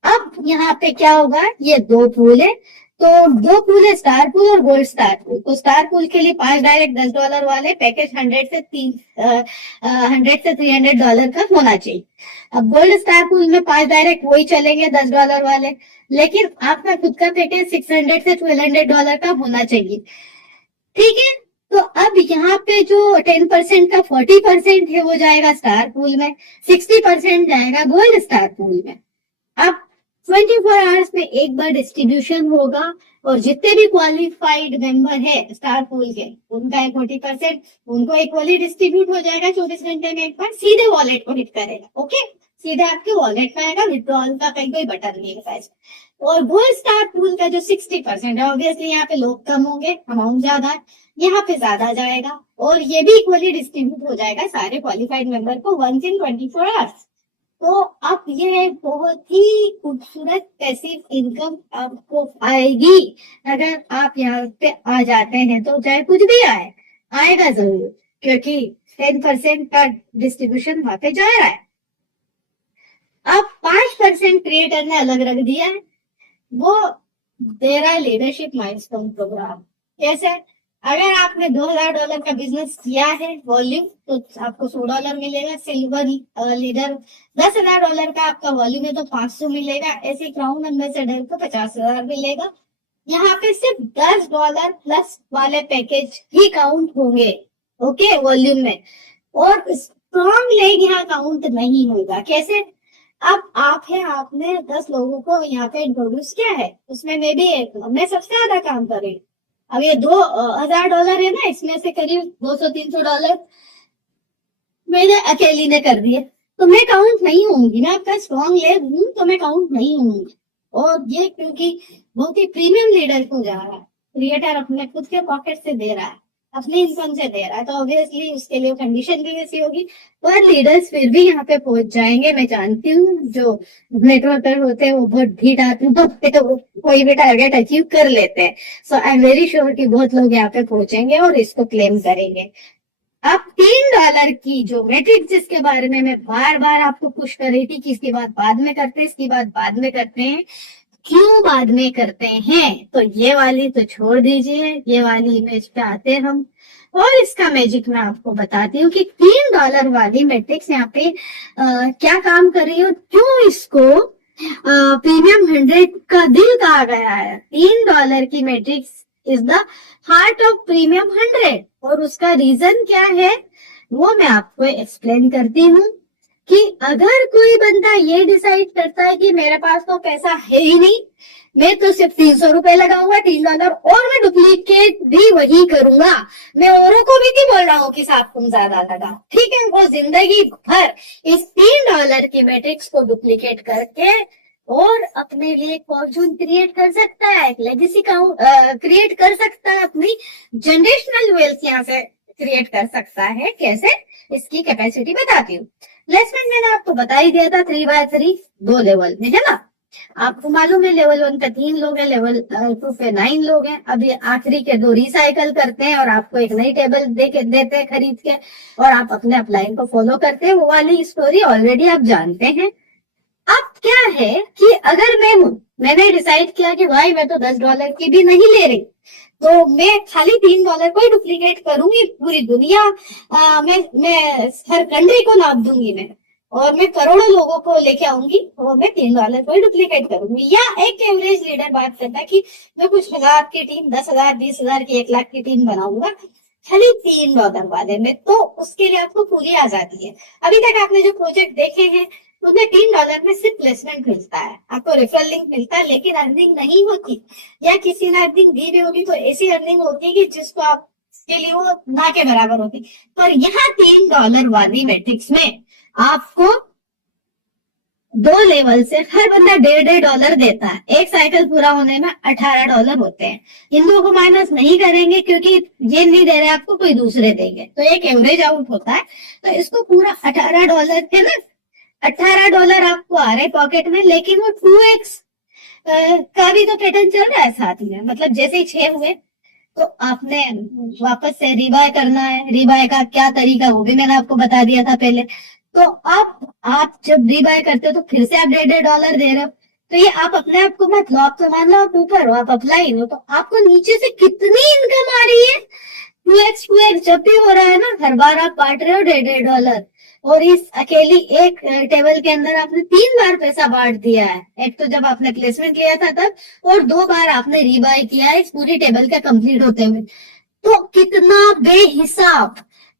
अब यहाँ पे क्या होगा, ये 2 पूल है, तो 2 पूल है, स्टार पूल और गोल्ड स्टार पूल। तो स्टार पूल के लिए 5 डायरेक्ट $10 वाले पैकेज 100 से $300 का होना चाहिए। अब गोल्ड स्टार पूल में 5 डायरेक्ट वही चलेंगे $10 वाले, लेकिन आपका खुद का पैकेज $600 से $1200 का होना चाहिए। ठीक है, तो अब यहाँ पे जो 10% का 40% है वो जाएगा स्टार पूल में, 60% जाएगा गोल्ड स्टार पूल में। अब 24 आवर्स में एक बार डिस्ट्रीब्यूशन होगा, और जितने भी क्वालिफाइड मेंबर है स्टार पूल के, उनका 40% उनको इक्वली डिस्ट्रीब्यूट हो जाएगा 24 घंटे में एक बार, सीधे वॉलेट को हिट करेगा। ओके, सीधे आपके वॉलेट में आएगा, विड्रॉल का कहीं कोई बटन नहीं है। और गोल्ड स्टार पूल का जो 60% है, ऑब्वियसली यहाँ पे लोग कम होंगे, अमाउंट ज्यादा है, यहाँ पे ज्यादा जाएगा, और ये भी इक्वली डिस्ट्रीब्यूट हो जाएगा सारे क्वालिफाइड मेंबर को वंस इन 24 आवर्स। तो अब ये बहुत ही खूबसूरत पैसिव इनकम आपको आएगी अगर आप यहाँ पे आ जाते हैं। तो चाहे कुछ भी आए, आएगा जरूर, क्योंकि 10% का डिस्ट्रीब्यूशन वहां पे जा रहा है। अब 5% क्रिएटर ने अलग रख दिया है, वो दे रहा है लीडरशिप माइलस्टोन प्रोग्राम। कैसे? अगर आपने $2000 का बिजनेस किया है वॉल्यूम, तो आपको $100 मिलेगा। सिल्वर लीडर $10,000 का आपका वॉल्यूम है तो 500 मिलेगा। ऐसे क्राउन एम्बेसडर को 50,000 मिलेगा। यहाँ पे सिर्फ $10 प्लस वाले पैकेज ही काउंट होंगे, ओके, वॉल्यूम में। और स्ट्रॉन्ग लेग यहाँ काउंट नहीं होगा। कैसे? अब आप है, आपने 10 लोगों को यहाँ पे इंट्रोड्यूस किया है, उसमें मैं भी एक, मैं सबसे ज्यादा काम कर रही हूँ। अब ये $2,000 है ना, इसमें से करीब $200-300 मैंने अकेली ने कर दिए, तो मैं काउंट नहीं होंगी। मैं आपका स्ट्रॉन्ग लेग हूँ तो मैं काउंट नहीं होंगी। और ये क्योंकि बहुत ही प्रीमियम लीडर को जा रहा है, क्रिएटर अपने खुद के पॉकेट से दे रहा है, अपने इनकम से दे रहा है, तो ऑब्वियसली उसके लिए कंडीशन भी वैसी होगी। पर लीडर्स फिर भी यहाँ पे पहुंच जाएंगे। मैं जानती हूँ जो नेटवर्कर होते हैं वो बहुत ढीठ आदमी होते हैं, वो कोई भी टारगेट अचीव कर लेते हैं। सो आई एम वेरी श्योर कि बहुत लोग यहाँ पे पहुंचेंगे और इसको क्लेम करेंगे। अब $3 की जो मैट्रिक्स, जिसके बारे में मैं बार बार आपको पुश कर रही थी कि इसकी बात बाद में करते हैं, इसकी बात बाद में करते हैं, क्यों बाद में करते हैं, तो ये वाली तो छोड़ दीजिए, ये वाली इमेज पे आते हैं हम। और इसका मैजिक मैं आपको बताती हूँ कि $3 वाली मैट्रिक्स यहाँ पे क्या काम कर रही है, क्यों इसको प्रीमियम 100 का दिल कहा गया है। $3 की matrix is the heart of premium 100, और उसका रीजन क्या है वो मैं आपको एक्सप्लेन करती हूँ। कि अगर कोई बंदा ये डिसाइड करता है कि मेरे पास तो पैसा है ही नहीं, मैं तो सिर्फ $300 लगाऊंगा, $3, और मैं डुप्लीकेट भी वही करूंगा, मैं औरों को भी नहीं बोल रहा हूँ कि साहब तुम ज्यादा लगाओ, ठीक है, वो जिंदगी भर इस $3 की मैट्रिक्स को डुप्लीकेट करके और अपने लिए एक फॉर्चून क्रिएट कर सकता है, एक लेगेसी क्रिएट कर सकता है, अपनी जनरेशनल वेल्थ यहाँ से क्रिएट कर सकता है। कैसे? इसकी कैपेसिटी बताती हूँ। प्लेसमेंट मैंने आपको बता ही दिया था, 3x3 2 लेवल में है ना। आपको मालूम है लेवल 1 पे 3 लोग हैं, लेवल 2 पे 9 लोग हैं। अब ये आखिरी के 2 रिसाइकल करते हैं और आपको एक नई टेबल देते हैं खरीद के, और आप अपने अपलाइन को फॉलो करते हैं। वो वाली स्टोरी ऑलरेडी आप जानते हैं। अब क्या है कि अगर मैं हूं, मैंने डिसाइड किया कि भाई मैं तो $10 की भी नहीं ले रही, तो मैं खाली $3 को ही डुप्लीकेट करूंगी, पूरी दुनिया मैं हर कंट्री को नाप दूंगी मैं, और मैं करोड़ों लोगों को लेके आऊंगी, और मैं $3 को ही डुप्लीकेट करूंगी। या एक एवरेज लीडर बात करता है कि मैं कुछ हजार की टीम, 10,000, 20,000 की, 1 लाख की टीम बनाऊंगा खाली $3 वाले में, तो उसके लिए आपको पूरी आजादी है। अभी तक आपने जो प्रोजेक्ट देखे हैं उसमें $3 में सिर्फ प्लेसमेंट मिलता है, आपको रेफरल लिंक मिलता है, लेकिन अर्निंग नहीं होती, या किसी ने अर्निंग दी भी होगी तो ऐसी अर्निंग होती है कि जिसको आप के लिए वो ना के बराबर होती। पर यहाँ $3 वाली मैट्रिक्स में आपको 2 लेवल से हर बंदा $1.5 देता है। एक साइकिल पूरा होने में $18 होते हैं। इन दो को माइनस नहीं करेंगे क्योंकि ये नहीं दे रहे आपको, कोई दूसरे देंगे, तो एक एवरेज आउट होता है। तो इसको पूरा $18 है ना, $18 आपको आ रहे पॉकेट में, लेकिन वो 2x का भी तो पैटर्न चल रहा है साथ में। मतलब जैसे ही 6 हुए तो आपने वापस से रिबाय करना है। रिबाय का क्या तरीका वो भी मैंने आपको बता दिया था पहले। तो आप जब रिबाय करते हो तो फिर से आप $1.5 दे रहे हो, तो ये आप अपने आप को मत लो, आप तो मान लो आप ऊपर हो, आप अप्लाई हो, तो आपको नीचे से कितनी इनकम आ रही है, 2x जब भी हो रहा है ना, हर बार आप बांट रहे हो $1.5, और इस अकेली एक टेबल के अंदर आपने 3 बार पैसा बांट दिया है। एक तो जब आपने प्लेसमेंट लिया था तब, और 2 बार आपने रीबाय किया है इस पूरी टेबल का कंप्लीट होते हुए। तो कितना बेहिसाब,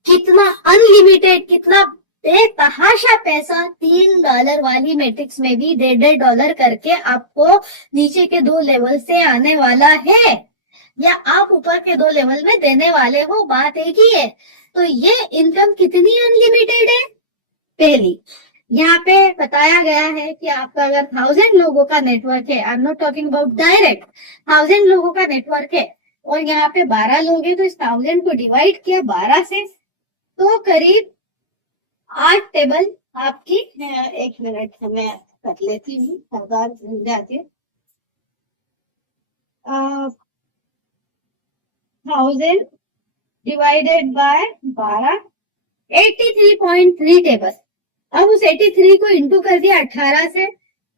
कितना अनलिमिटेड, कितना बेतहाशा पैसा $3 वाली मैट्रिक्स में भी $1.5 करके आपको नीचे के 2 लेवल से आने वाला है, या आप ऊपर के 2 लेवल में देने वाले हो, बात एक ही है। तो ये इनकम कितनी अनलिमिटेड है। पहली, यहाँ पे बताया गया है कि आपका अगर 1000 लोगों का नेटवर्क है, I am not talking about direct, 1000 लोगों का नेटवर्क है और यहाँ पे 12 लोग हैं, तो इस 1000 को डिवाइड किया 12 से, तो करीब 8 टेबल आपकी, 1 मिनट मैं कर लेती हूँ, सरदार भूल जाती है, 1000 डिवाइडेड बाय 12, 83.3 टेबल। अब उस 83 को इंटू कर दिया 18 से,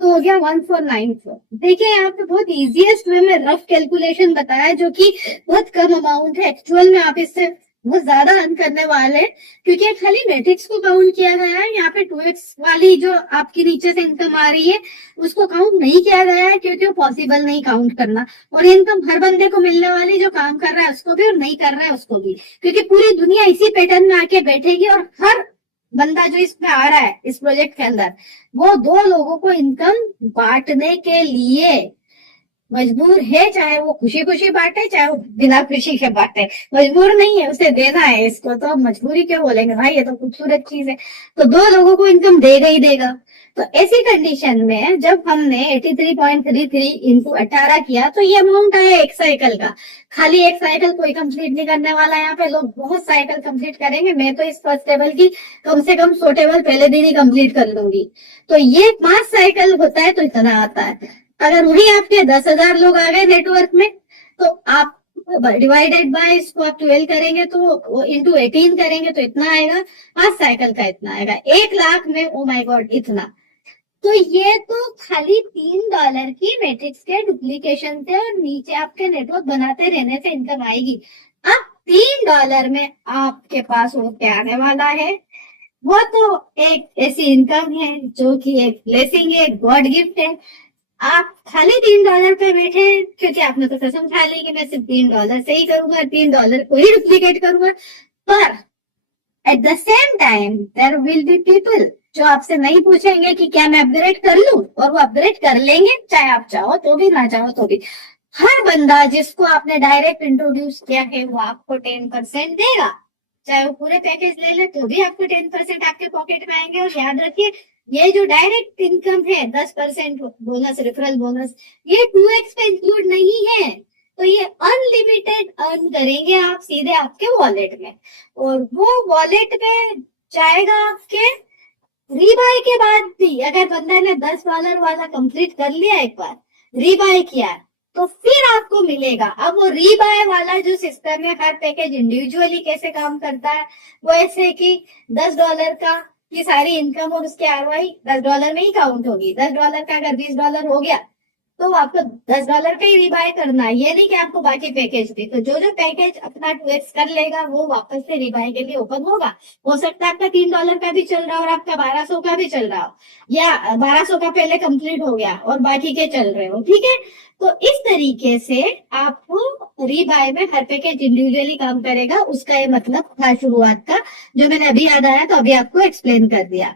तो हो गया 1494। देखिए यहाँ पे बहुत इजीएस्ट वे में रफ कैलकुलेशन बताया, जो कि बहुत कम अमाउंट है। एक्चुअल में आप इससे बहुत ज्यादा अर्न करने वाले, क्योंकि खाली मैट्रिक्स को काउंट किया गया है। यहाँ पे 2x वाली जो आपकी नीचे से इनकम आ रही है उसको काउंट नहीं किया गया है, क्योंकि वो पॉसिबल नहीं काउंट करना। और इनकम हर बंदे को मिलने वाली, जो काम कर रहा है उसको भी और नहीं कर रहा है उसको भी, क्योंकि पूरी दुनिया इसी पैटर्न में आके बैठेगी। और हर बंदा जो इसमें आ रहा है इस प्रोजेक्ट के अंदर, वो दो लोगों को इनकम बांटने के लिए मजबूर है। चाहे वो खुशी खुशी बांटे, चाहे वो बिना खुशी के बांटे, मजबूर नहीं है, उसे देना है इसको। तो हम मजबूरी क्यों बोलेंगे भाई, ये तो खूबसूरत चीज है। तो दो लोगों को इनकम देगा ही देगा। तो ऐसी कंडीशन में जब हमने 83.33 इंटू 18 किया, तो ये अमाउंट आया एक साइकिल का। खाली एक साइकिल कोई कंप्लीट नहीं करने वाला, यहाँ पे लोग बहुत साइकिल कंप्लीट करेंगे। मैं तो इस फर्स्ट टेबल की कम से कम 100 टेबल पहले दिन ही कंप्लीट कर लूंगी। तो ये 5 साइकिल होता है, तो इतना आता है। अगर वही आपके 10,000 लोग आ गए नेटवर्क में, तो आप डिवाइडेड बाय इसको आप 12 करेंगे, तो इंटू 18 करेंगे तो इतना आएगा। 5 साइकिल का इतना आएगा। 1 लाख में ओ माय गॉड इतना। तो ये तो खाली $3 की मैट्रिक्स के डुप्लीकेशन थे, और नीचे आपके नेटवर्क बनाते रहने से इनकम आएगी। अब $3 में आपके पास हो क्या आने वाला है, वो तो एक ऐसी इनकम है जो कि एक ब्लेसिंग है, गॉड गिफ्ट है। आप खाली $3 पे बैठे, क्योंकि आपने तो कसम खा ली कि मैं सिर्फ $3 से ही करूंगा, $3 को ही डुप्लीकेट करूंगा। पर at the same time there will be people जो आपसे नहीं पूछेंगे कि क्या मैं अपग्रेड कर लूं, और वो अपग्रेड कर लेंगे, चाहे आप चाहो तो भी, ना चाहो तो भी। हर बंदा जिसको आपने डायरेक्ट इंट्रोड्यूस किया है वो आपको 10% देगा। चाहे वो पूरे पैकेज ले ले तो भी आपको 10% आपके पॉकेट में आएंगे। और याद रखिए, ये जो डायरेक्ट इनकम है 10% बोनस, रेफरल बोनस, ये 2x पे इंक्लूड नहीं है। तो ये अनलिमिटेड अर्न करेंगे आप सीधे आपके वॉलेट में, और वो वॉलेट में जाएगा आपके रीबाय के बाद भी। अगर बंदा ने $10 वाला कंप्लीट कर लिया, एक बार रीबाय किया, तो फिर आपको मिलेगा। अब वो रीबाय वाला जो सिस्टम है, हर पैकेज इंडिविजुअली कैसे काम करता है, वो ऐसे कि $10 का की सारी इनकम और उसके आरओआई $10 में ही काउंट होगी। $10 का अगर $20 हो गया, तो आपको $10 पे ही रिबाय करना है। ये नहीं कि आपको बाकी पैकेज भी। तो जो पैकेज अपना 2x कर लेगा, वो वापस से रिबाय के लिए ओपन होगा। हो सकता है आपका $3 का भी चल रहा हो और आपका 1200 का भी चल रहा हो, या 1200 का पहले कंप्लीट हो गया और बाकी के चल रहे हो, ठीक है। तो इस तरीके से आपको रीबाय में हर पैकेज इंडिविजुअली काम करेगा। उसका ये मतलब था शुरुआत का, जो मैंने अभी याद आया तो अभी आपको एक्सप्लेन कर दिया।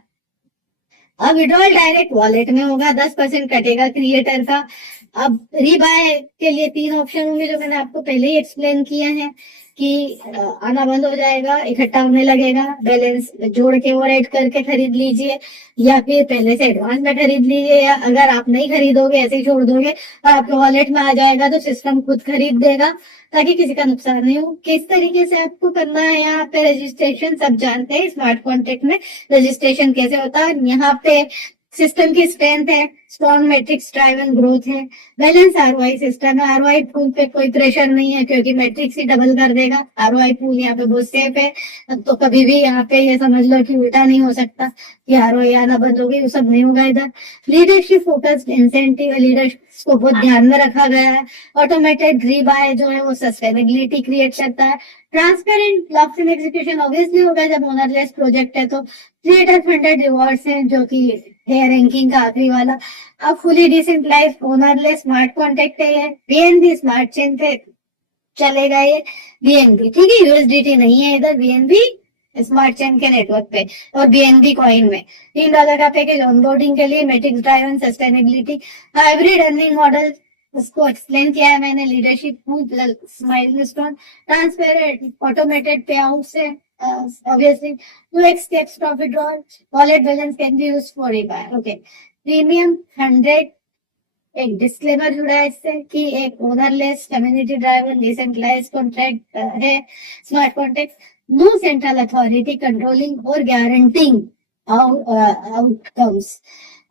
अब विड्रॉल डायरेक्ट वॉलेट में होगा, 10% कटेगा क्रिएटर का। अब रीबाय के लिए 3 ऑप्शन होंगे, जो मैंने आपको पहले ही एक्सप्लेन किया है कि आना बंद हो जाएगा, इकट्ठा होने लगेगा, बैलेंस जोड़ के और ऐड करके खरीद लीजिए, या फिर पहले से एडवांस में खरीद लीजिए, या अगर आप नहीं खरीदोगे ऐसे ही छोड़ दोगे और आपके वॉलेट में आ जाएगा तो सिस्टम खुद खरीद देगा, ताकि किसी का नुकसान नहीं हो। किस तरीके से आपको करना है, यहाँ पे रजिस्ट्रेशन सब जानते हैं। स्मार्ट कॉन्ट्रैक्ट में रजिस्ट्रेशन कैसे होता है, यहाँ पे सिस्टम की स्ट्रेंथ है, स्ट्रॉन्ग मैट्रिक्स ड्राइवन ग्रोथ है, बैलेंस आरओआई सिस्टम है। आरओआई पूल पे कोई प्रेशर नहीं है, क्योंकि मैट्रिक्स ही डबल कर देगा। आरओआई पूल यहाँ पे बहुत सेफ है, तो कभी भी यहाँ पे ये समझ लो कि उल्टा नहीं हो सकता कि आरओआई आना बंद हो गई, वो सब नहीं होगा इधर। लीडरशिप फोकस्ड इंसेंटिव, लीडरशिप को बहुत ध्यान में रखा गया है। ऑटोमेटेड रीबाय जो है वो सस्टेनेबिलिटी क्रिएट करता है। Transparent locks in execution obviously होगा जब ओनरलेस प्रोजेक्ट है। तो क्रिएटर फंडेड रिवॉर्ड्स हैं, जो कि है रैंकिंग का आखिरी वाला। अब फुली डिसेंट्रलाइज्ड ओनरलेस स्मार्ट कॉन्ट्रैक्ट है ये। बीएनबी स्मार्ट चेन पे चलेगा ये बीएनबी, ठीक है। यूएसडीटी नहीं है इधर, बीएनबी स्मार्ट चेन के नेटवर्क पे और बीएनबी कॉइन में। $3 का पैकेज ऑनबोर्डिंग के लिए, matrix driven sustainability, hybrid earning model उसको एक्सप्लेन किया है मैंने। Leadership pool plus milestone, transparent automated पे आउट से obviously 2x steps profit draw, wallet balance can be used for rebuy. Okay, premium 100 एक डिस्क्लेमर जुड़ा है इससे कि एक ownerless community driven decentralised contract है smart contract. No central authority controlling और guaranteeing outcomes.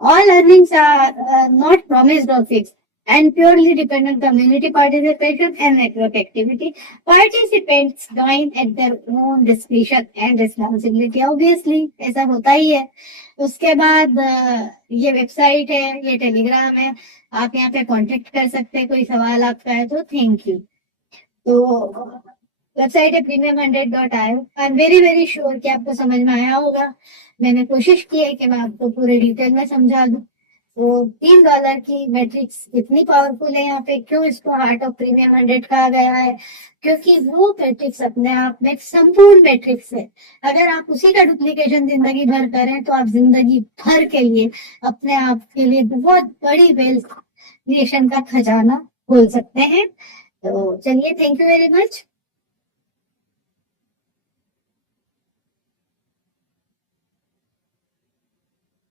All earnings are not promised or fixed. and purely depend on community participation and network activity. Participants join at their own discretion and responsibility. Obviously, ऐसा होता ही है. उसके बाद ये website है, ये Telegram है, आप यहाँ पे कांटेक्ट कर सकते हैं, कोई सवाल आपका है तो. Thank you. तो वेबसाइट है premium100.io. I am very very sure कि आपको समझ में आया होगा. मैंने कोशिश की है कि मैं आपको पूरे डिटेल में समझा दूं. तो $3 की मैट्रिक्स इतनी पावरफुल है यहाँ पे. क्यों इसको हार्ट ऑफ premium100 कहा गया है? क्योंकि वो मैट्रिक्स अपने आप में एक संपूर्ण मैट्रिक्स है. अगर आप उसी का डुप्लीकेशन जिंदगी भर करें तो आप जिंदगी भर के लिए अपने आप के लिए बहुत बड़ी वेल्थ क्रिएशन का खजाना खोल सकते हैं. तो चलिए, थैंक यू वेरी मच.